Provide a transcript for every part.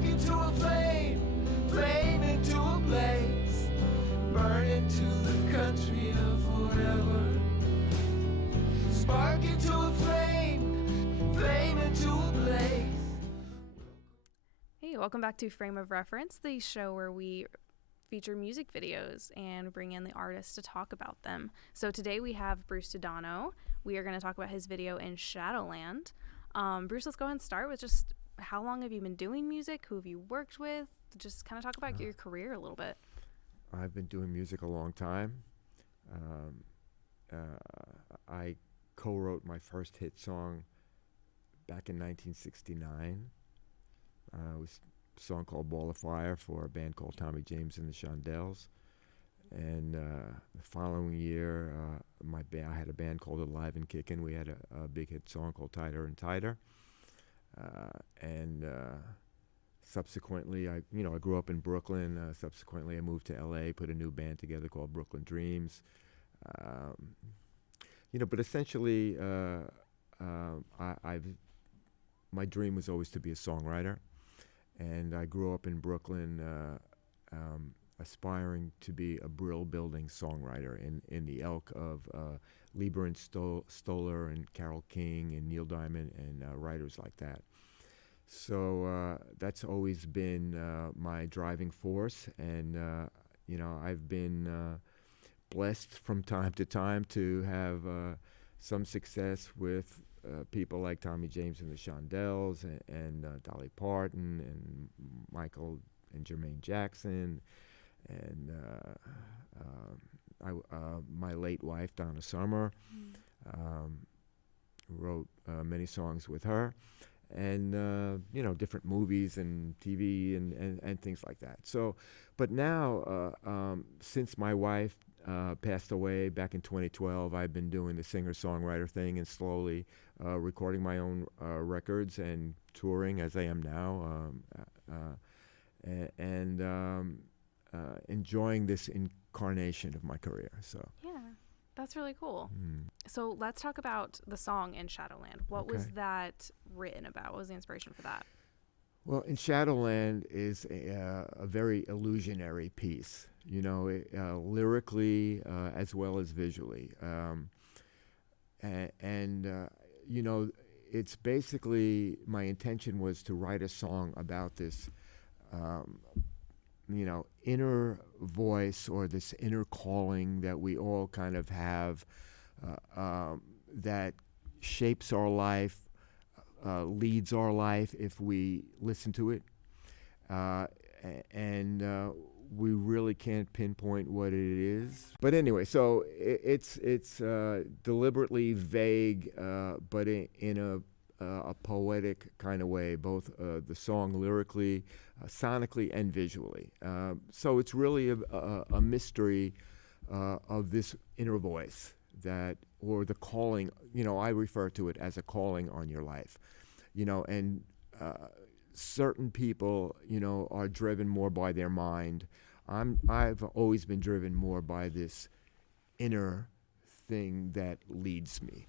Spark into a flame, flame into a blaze, burn into the country of forever. Spark into a flame, flame into a blaze. Hey, welcome back to Frame of Reference, the show where we feature music videos and bring in the artists to talk about them. So today we have Bruce Sudano. We are going to talk about his video in Shadowland. Bruce, let's go ahead and start with just how long have you been doing music? Who have you worked with? Just kind of talk about your career a little bit. I've been doing music a long time. I co-wrote my first hit song back in 1969. It was a song called Ball of Fire for a band called Tommy James and the Shondells. And the following year, I had a band called Alive and Kickin'. We had a big hit song called Tighter and Tighter. Subsequently, I grew up in Brooklyn. Subsequently, I moved to L.A., put a new band together called Brooklyn Dreams. But essentially, my dream was always to be a songwriter. And I grew up in Brooklyn aspiring to be a brill-building songwriter in the ilk of Lieber and Stoller and Carole King and Neil Diamond and writers like that. So that's always been my driving force. And, I've been blessed from time to time to have some success with people like Tommy James and the Shondells and Dolly Parton and Michael and Jermaine Jackson and my late wife Donna Summer. Wrote many songs with her, and different movies and TV and things like that. So, but now since my wife passed away back in 2012, I've been doing the singer-songwriter thing and slowly recording my own records and touring as I am now, and enjoying this incarnation of my career. So Yeah, that's really cool. So let's talk about the song in Shadowland. What was that written about? What was the inspiration for that? Well, in Shadowland is a very illusionary piece, lyrically as well as visually. It's basically, my intention was to write a song about this, inner voice or this inner calling that we all kind of have that shapes our life, leads our life if we listen to it, and we really can't pinpoint what it is. But anyway, so it's deliberately vague, but in a poetic kind of way, both the song lyrically, sonically, and visually. So it's really a mystery of this inner voice or the calling. I refer to it as a calling on your life. And certain people, are driven more by their mind. I've always been driven more by this inner thing that leads me.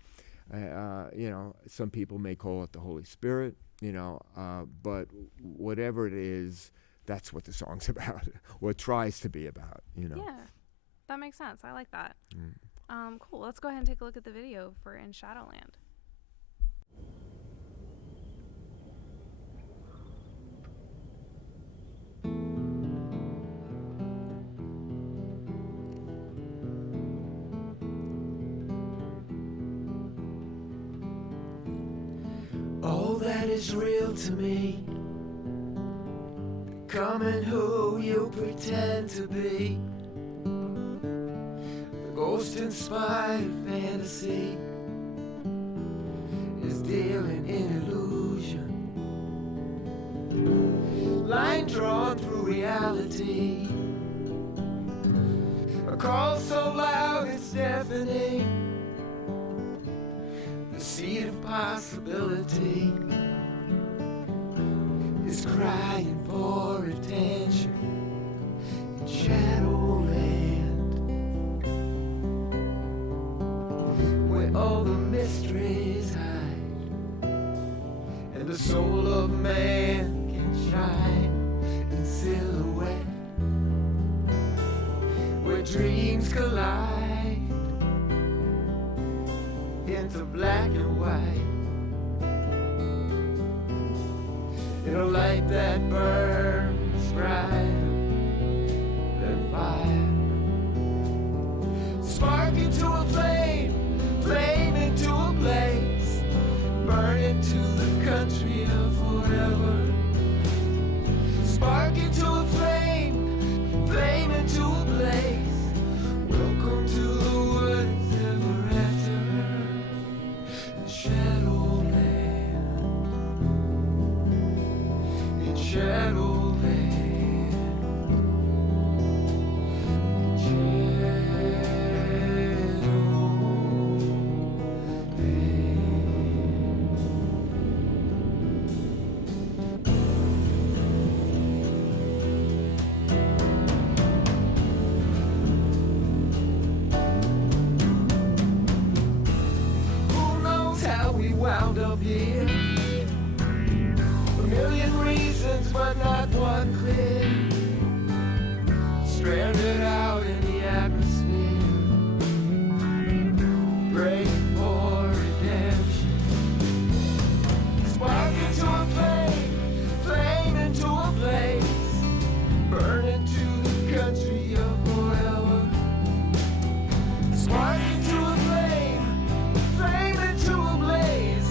Some people may call it the Holy Spirit, but whatever it is, that's what the song's about, or tries to be about, Yeah, that makes sense. I like that. Cool. Let's go ahead and take a look at the video for In Shadowland. All that is real to me, becoming who you pretend to be. The ghost-inspired fantasy is dealing in illusion, line drawn through reality, a call so loud it's deafening. The seed of possibility is crying for attention in Shadowland, where all the mysteries hide and the soul of man can shine. into black and white. In a light that burns brighter than fire. Spark into a flame, flame into a blaze, burn into the country of forever. Spark into a flame, flame into a blaze, welcome to the woods ever after. Shadowland, in Shadowland. Wound up here. A million reasons, but not one clear. Stranded out in the atmosphere, praying for redemption. Spark into a flame, flame into a blaze, burn into the country of forever. Spark into a flame, flame into a blaze,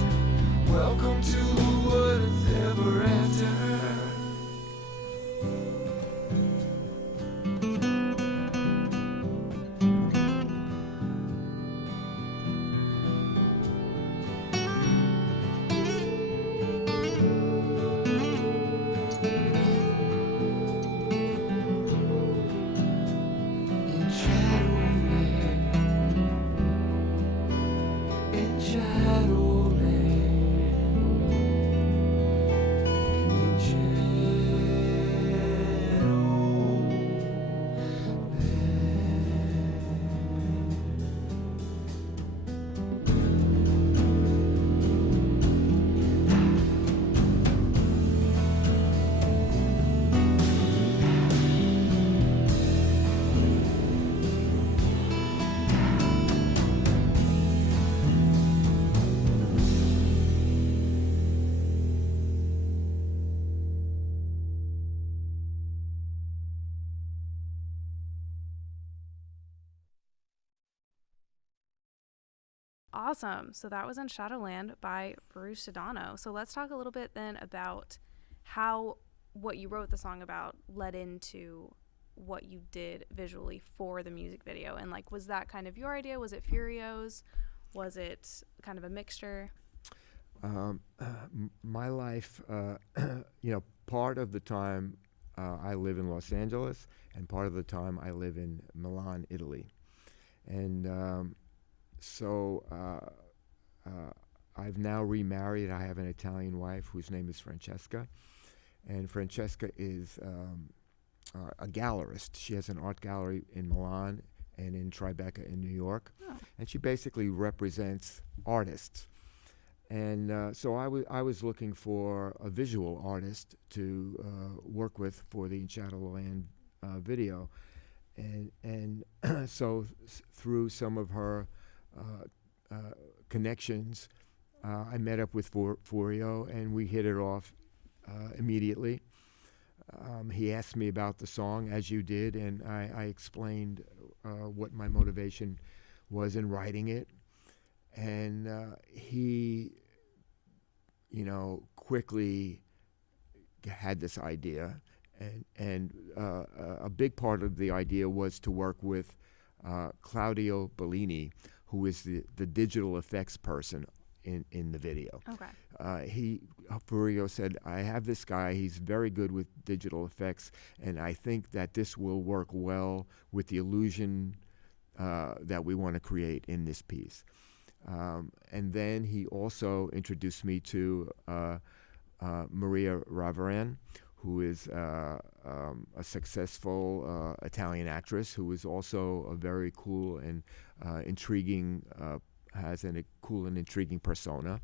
welcome to the woods ever after. In Shadowland, in Shadowland, in Awesome. So that was in Shadowland by Bruce Sudano. So let's talk a little bit then about how what you wrote the song about led into what you did visually for the music video. And like, was that kind of your idea? Was it Furio's? Was it kind of a mixture? My life, part of the time I live in Los Angeles, and part of the time I live in Milan, Italy. And so I've now remarried. I have an Italian wife whose name is Francesca. And Francesca is a gallerist. She has an art gallery in Milan and in Tribeca in New York. Oh. And she basically represents artists. And so I was looking for a visual artist to work with for the In Shadowland video. And so through some of her connections, I met up with Furio, and we hit it off immediately. He asked me about the song, as you did, and I explained what my motivation was in writing it. And he, quickly had this idea. And a big part of the idea was to work with Claudio Bellini, who is the digital effects person in the video. Okay. Furio said, I have this guy, he's very good with digital effects, and I think that this will work well with the illusion that we want to create in this piece. And then he also introduced me to Maria Ravaran, who is a successful Italian actress who is also a very cool and intriguing, has a cool and intriguing persona.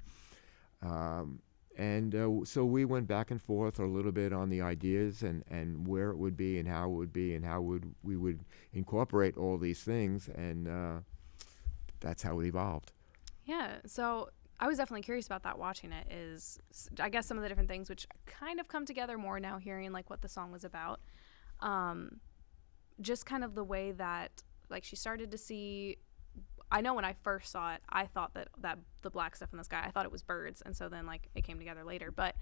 So we went back and forth a little bit on the ideas and where it would be and how it would be and how we would incorporate all these things, and that's how it evolved. Yeah. So I was definitely curious about that watching it is I guess some of the different things which kind of come together more now hearing like what the song was about. Just kind of the way that like she started to see, I know when I first saw it, I thought that the black stuff in the sky, I thought it was birds. And so then like it came together later, but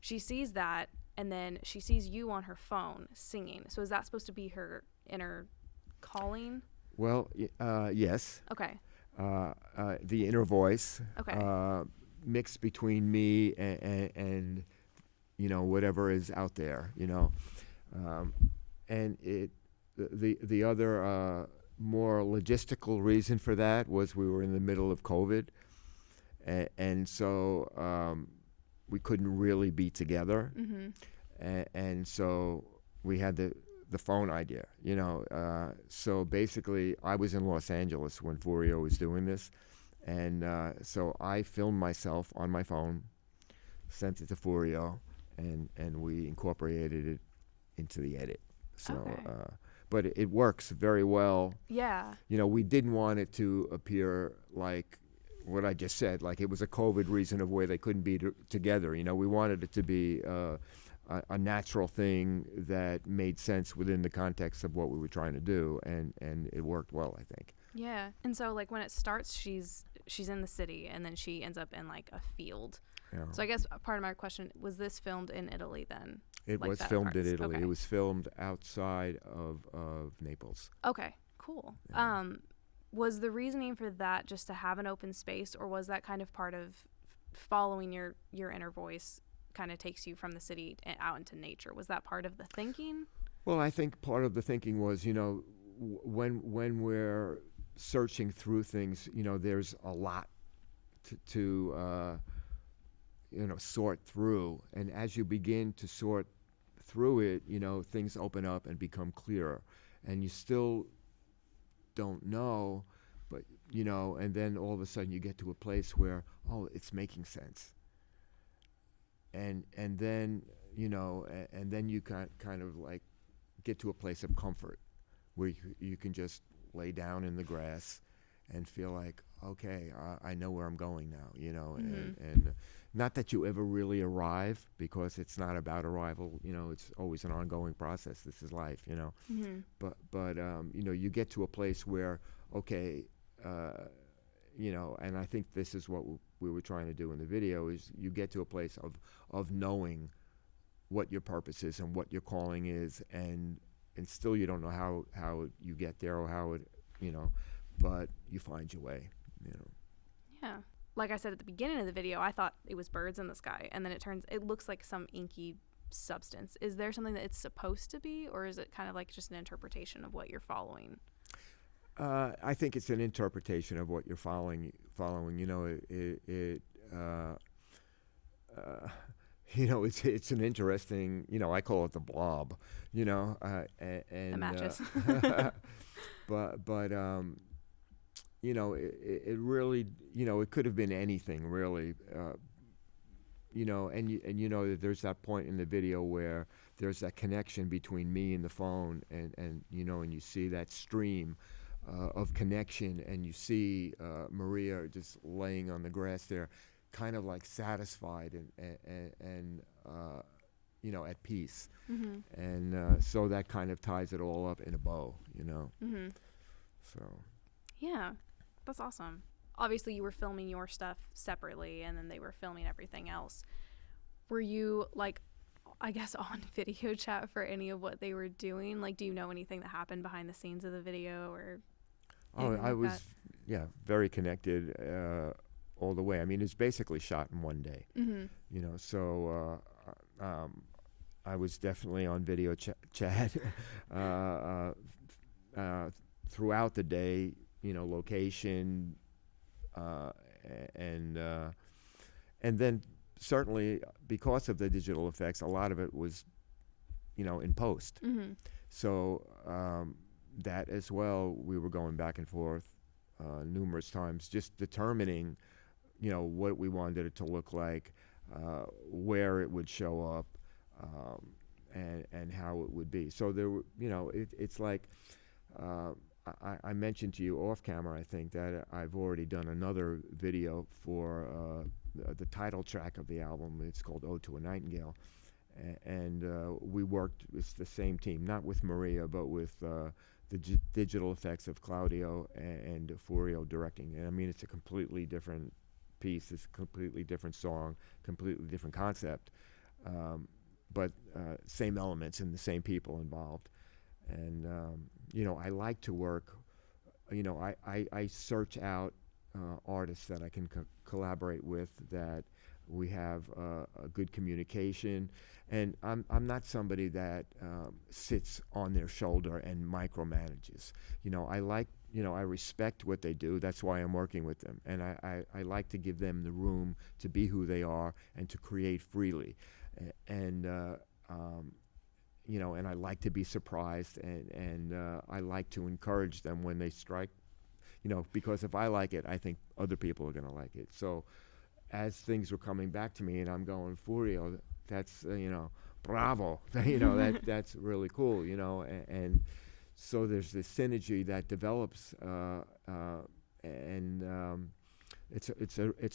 she sees that and then she sees you on her phone singing. So is that supposed to be her inner calling? Well, yes. Okay. The inner voice, Okay. mixed between me and whatever is out there, and the other more logistical reason for that was we were in the middle of COVID, and so we couldn't really be together, and so we had the phone idea, so basically I was in Los Angeles when Furio was doing this, and so I filmed myself on my phone, sent it to Furio, and we incorporated it into the edit. So, Okay. But it works very well. Yeah. We didn't want it to appear like what I just said, like it was a COVID reason of where they couldn't be together. We wanted it to be a natural thing that made sense within the context of what we were trying to do, and it worked well, I think. Yeah. And so like when it starts, she's in the city and then she ends up in like a field. Yeah. So I guess part of my question, was this filmed in Italy then? It like was that filmed in parts? Italy. Okay. It was filmed outside of Naples. Okay, cool. Yeah. Was the reasoning for that just to have an open space, or was that kind of part of following your inner voice kind of takes you from the city and out into nature? Was that part of the thinking? Well, I think part of the thinking was, when we're searching through things, there's a lot to sort through, and as you begin to sort through it, things open up and become clearer, and you still don't know, but and then all of a sudden you get to a place where, oh, it's making sense, and then and then you kind of like get to a place of comfort where you can just lay down in the grass and feel like, okay, I know where I'm going now, and not that you ever really arrive, because it's not about arrival, it's always an ongoing process. This is life, but you get to a place where, okay, and I think this is what we were trying to do in the video, is you get to a place of knowing what your purpose is and what your calling is, and still you don't know how you get there or how it, but you find your way, Yeah. Like I said at the beginning of the video, I thought it was birds in the sky, and then it looks like some inky substance. Is there something that it's supposed to be, or is it kind of like just an interpretation of what you're following? I think it's an interpretation of what you're following. It's an interesting. I call it the blob. And The matches. but it really, it could have been anything really. And there's that point in the video where there's that connection between me and the phone, and you see that stream of connection, and you see Maria just laying on the grass there, kind of like satisfied and at peace, and so that kind of ties it all up in a bow, So. Yeah, that's awesome. Obviously, you were filming your stuff separately, and then they were filming everything else. Were you, like, I guess, on video chat for any of what they were doing? Like, do you know anything that happened behind the scenes of the video, or anything I like was, that? very connected all the way. I mean, it's basically shot in one day, so I was definitely on video chat throughout the day, location, and then certainly because of the digital effects, a lot of it was, in post. So that as well, we were going back and forth numerous times, just determining, what we wanted it to look like, where it would show up, and how it would be. So there were, it's like I mentioned to you off camera, I think, that I've already done another video for the title track of the album. It's called Ode to a Nightingale. And we worked, it's the same team, not with Maria, but with the digital effects of Claudio and Furio directing. And I mean, it's a completely different piece, it's a completely different song, completely different concept, but same elements and the same people involved. And, you know, I like to work, you know, I search out artists that I can collaborate with, that we have a good communication. And I'm not somebody that sits on their shoulder and micromanages. You know, I respect what they do. That's why I'm working with them. And I like to give them the room to be who they are and to create freely. And you know, and I like to be surprised, and I like to encourage them when they strike, you know, because if I like it, I think other people are going to like it. So as things were coming back to me, and I'm going, Furio, that's, you know, bravo, you know, that's really cool, you know, and so there's this synergy that develops, and it's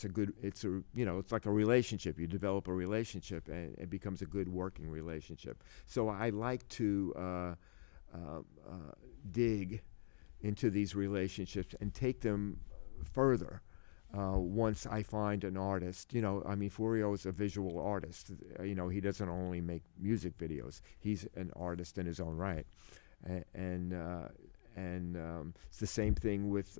a good, you know, it's like a relationship. You develop a relationship, and it becomes a good working relationship. So I like to dig into these relationships and take them further. Once I find an artist, you know, I mean, Furio is a visual artist. You know, he doesn't only make music videos. He's an artist in his own right. And it's the same thing with,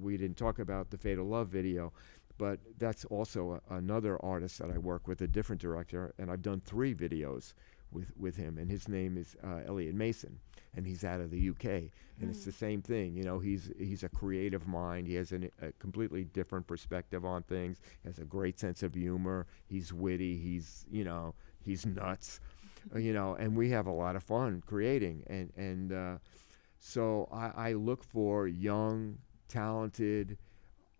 we didn't talk about the Fatal Love video, but that's also another artist that I work with, a different director, and I've done 3 videos with him, and his name is Elliot Mason, and he's out of the UK. And it's the same thing, you know, he's a creative mind. He has a completely different perspective on things. He has a great sense of humor. He's witty. He's nuts, you know, and we have a lot of fun creating. And so I look for young, talented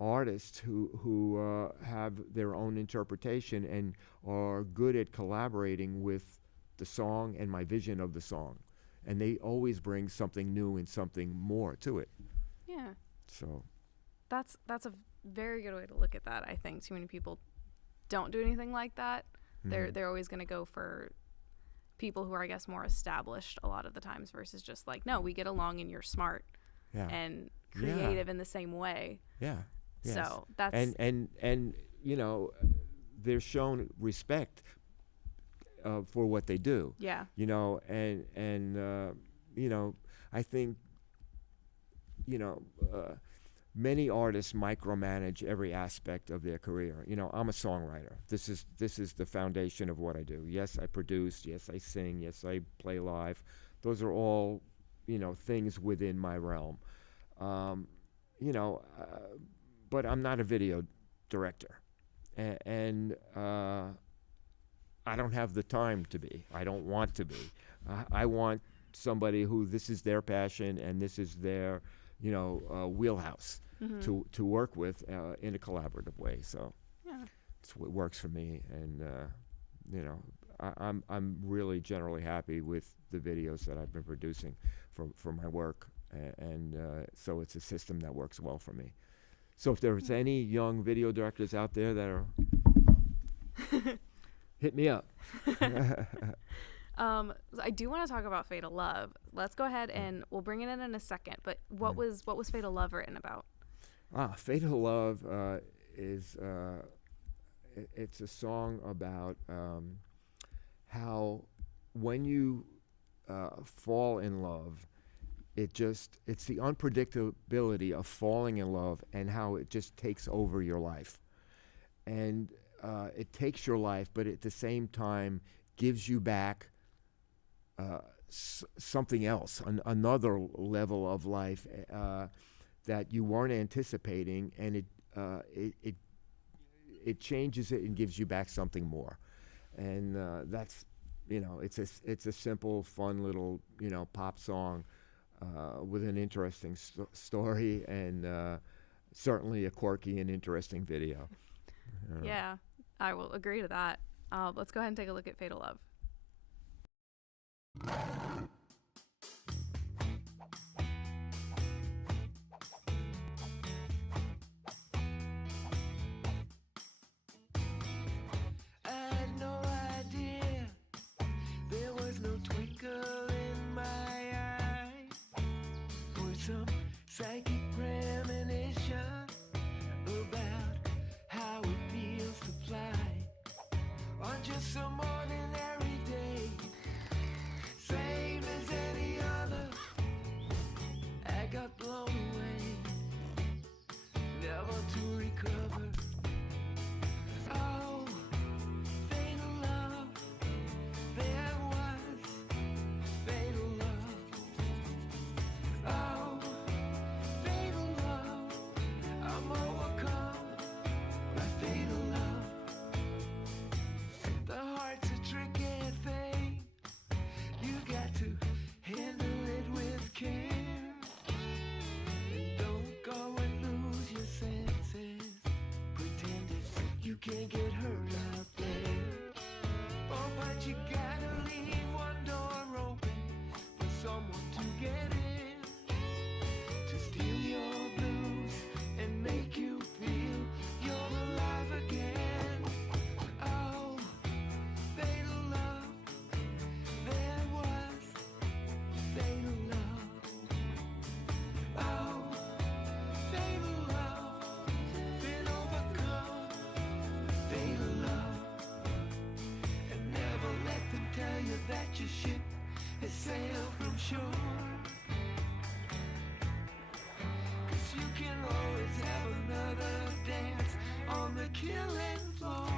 artists who have their own interpretation and are good at collaborating with the song and my vision of the song. And they always bring something new and something more to it. Yeah. So that's a very good way to look at that. I think too many people don't do anything like that. They're always going to go for people who are, I guess, more established a lot of the times versus just like, no, we get along and you're smart and creative in the same way. Yeah. Yes. So that's and you know, they're shown respect for what they do. Yeah. You know, and you know, I think, you know, many artists micromanage every aspect of their career. You know, I'm a songwriter. This is the foundation of what I do. Yes, I produce. Yes, I sing. Yes, I play live. Those are all, you know, things within my realm. You know, but I'm not a video director, and I don't have the time to be. I don't want to be. I want somebody who this is their passion and this is their, you know, wheelhouse to work with in a collaborative way. So it's what works for me, and you know, I'm really generally happy with the videos that I've been producing for my work, and so it's a system that works well for me. So if there's any young video directors out there that are hit me up. I do want to talk about Fatal Love. Let's go ahead and we'll bring it in a second. But what was Fatal Love written about? Fatal Love is it's a song about how when you fall in love, it's the unpredictability of falling in love and how it just takes over your life. And it takes your life, but at the same time gives you back something else, another level of life that you weren't anticipating, and it changes it and gives you back something more. And that's, you know, it's a simple, fun little, you know, pop song with an interesting story and certainly a quirky and interesting video. Yeah, I will agree to that. Let's go ahead and take a look at Fatal Love. psychic premonition about how it feels to fly on just some ordinary day, same as any other. I got blown away, never to recover. Oh, fatal love, there was fatal love. Oh, fatal love, I'm overcome by fatal love. The heart's a tricky thing, you got to handle it with care. Don't go and lose your senses, pretending you can't get hurt out there. Oh, but you gotta leave one door open for someone to get in, to steal your blues and make you feel you're alive again. Oh, fatal love, there was fatal love. Oh, fatal love, been overcome, fatal love. And never let them tell you that your ship has sailed from shore, 'cause you can always have another dance on the killing floor.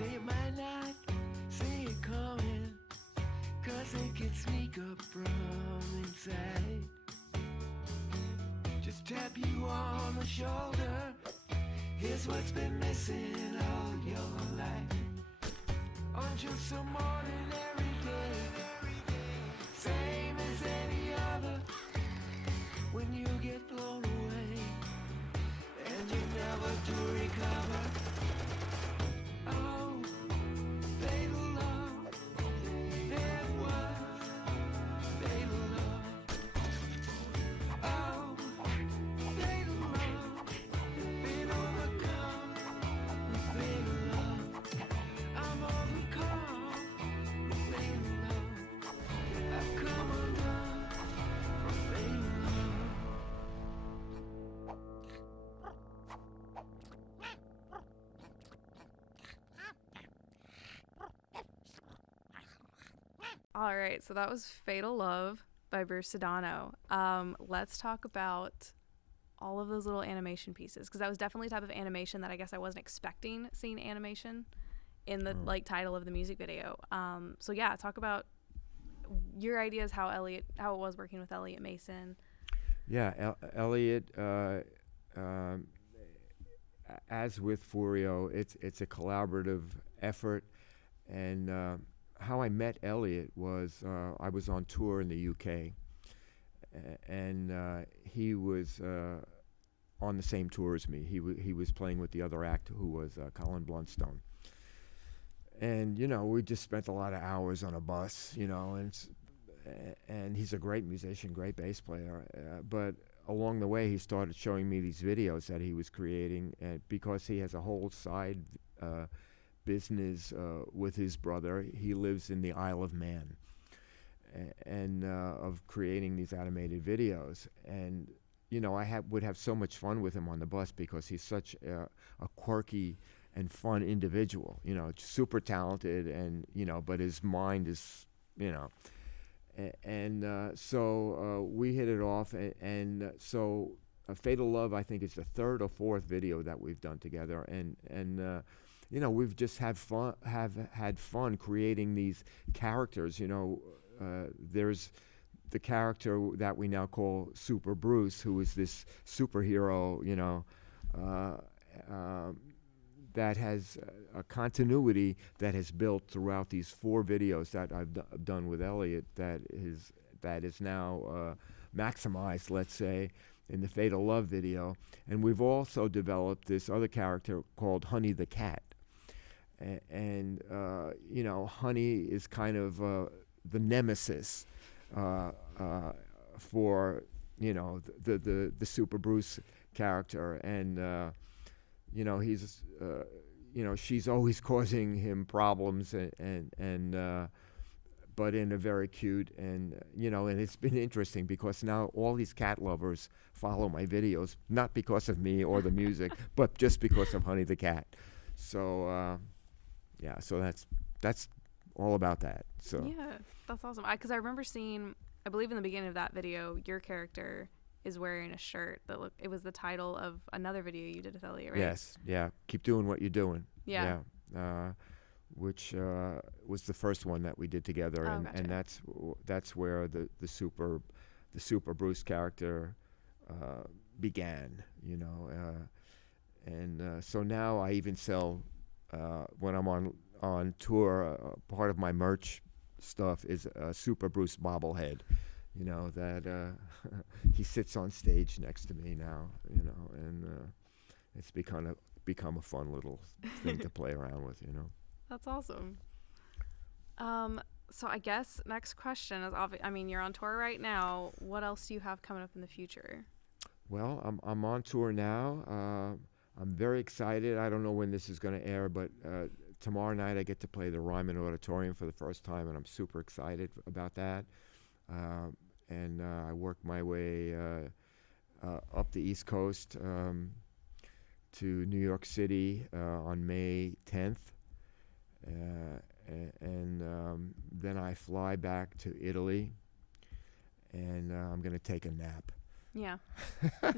They might not see it coming, 'cause they can sneak up from inside. Just tap you on the shoulder, here's what's been missing all your life. On just some ordinary day, same as any other, when you get blown away and you never do recover. Oh, fatal love, there was fatal love. Oh, fatal love, been overcome with fatal love. I'm overcome with fatal love. I've come undone from fatal love. All right, so that was Fatal Love by Bruce Sudano. Let's talk about all of those little animation pieces, because that was definitely a type of animation that I guess I wasn't expecting seeing animation in the like title of the music video. So yeah, talk about your ideas, how it was working with Elliot Mason. Yeah, Elliot, as with Furio, it's a collaborative effort. And how I met Elliot was I was on tour in the UK, and he was on the same tour as me. He was playing with the other act, who was Colin Blunstone. And we just spent a lot of hours on a bus, and he's a great musician, great bass player. But along the way, he started showing me these videos that he was creating, and because he has a whole side business with his brother. He lives in the Isle of Man, and of creating these animated videos. And I would have so much fun with him on the bus, because he's such a quirky and fun individual, super talented, and but his mind is, so we hit it off, and so Fatal Love, I think, is the third or fourth video that we've done together, and we've just had fun creating these characters. There's the character that we now call Super Bruce, who is this superhero, that has a continuity that has built throughout these 4 videos that I've done with Elliot, that is now maximized, let's say, in the Fatal Love video. And we've also developed this other character called Honey the Cat. And Honey is kind of the nemesis for the Super Bruce character, and he's she's always causing him problems, and but in a very cute, and and it's been interesting because now all these cat lovers follow my videos, not because of me or the music, but just because of Honey the cat. So so that's all about that. So Yeah, that's awesome. Because I remember seeing, I believe in the beginning of that video, your character is wearing a shirt that it was the title of another video you did with Elliot, right? yes, yeah, keep doing what you're doing. Yeah. Which was the first one that we did together, Oh, and gotcha. that's where the super Bruce character began, and so now I even sell when I'm on tour. Part of my merch stuff is a Super Bruce bobblehead, that he sits on stage next to me now, and it's become a fun little thing to play around with, That's awesome. So I guess next question is you're on tour right now. What else do you have coming up in the future? Well, I'm on tour now. I'm very excited. I don't know when this is going to air, but tomorrow night I get to play the Ryman Auditorium for the first time, and I'm super excited about that. And I work my way up the East Coast to New York City on May 10th. And then I fly back to Italy, and I'm going to take a nap. Yeah,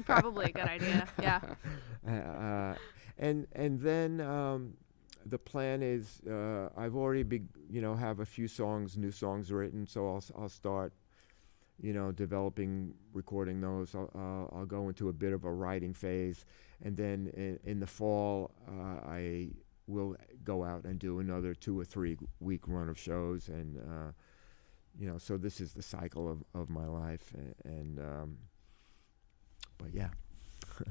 probably a good idea. Yeah. And then the plan is I've already have a few new songs written, so I'll start developing, recording those. I'll go into a bit of a writing phase, and then in the fall I will go out and do another 2 or 3 week run of shows, and so this is the cycle of my life, and but yeah.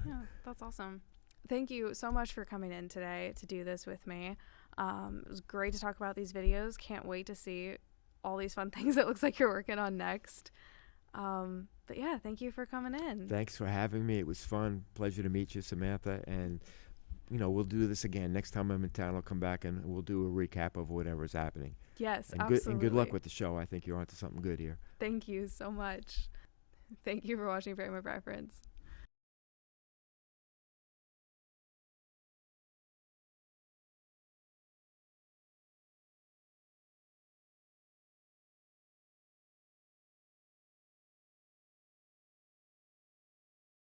Yeah, that's awesome. Thank you so much for coming in today to do this with me. It was great to talk about these videos. Can't wait to see all these fun things it looks like you're working on next. But yeah, thank you for coming in. Thanks for having me. It was fun. Pleasure to meet you, Samantha. And, we'll do this again. Next time I'm in town, I'll come back and we'll do a recap of whatever's happening. Yes, and absolutely. And good luck with the show. I think you're onto something good here. Thank you so much. Thank you for watching Frame of Reference.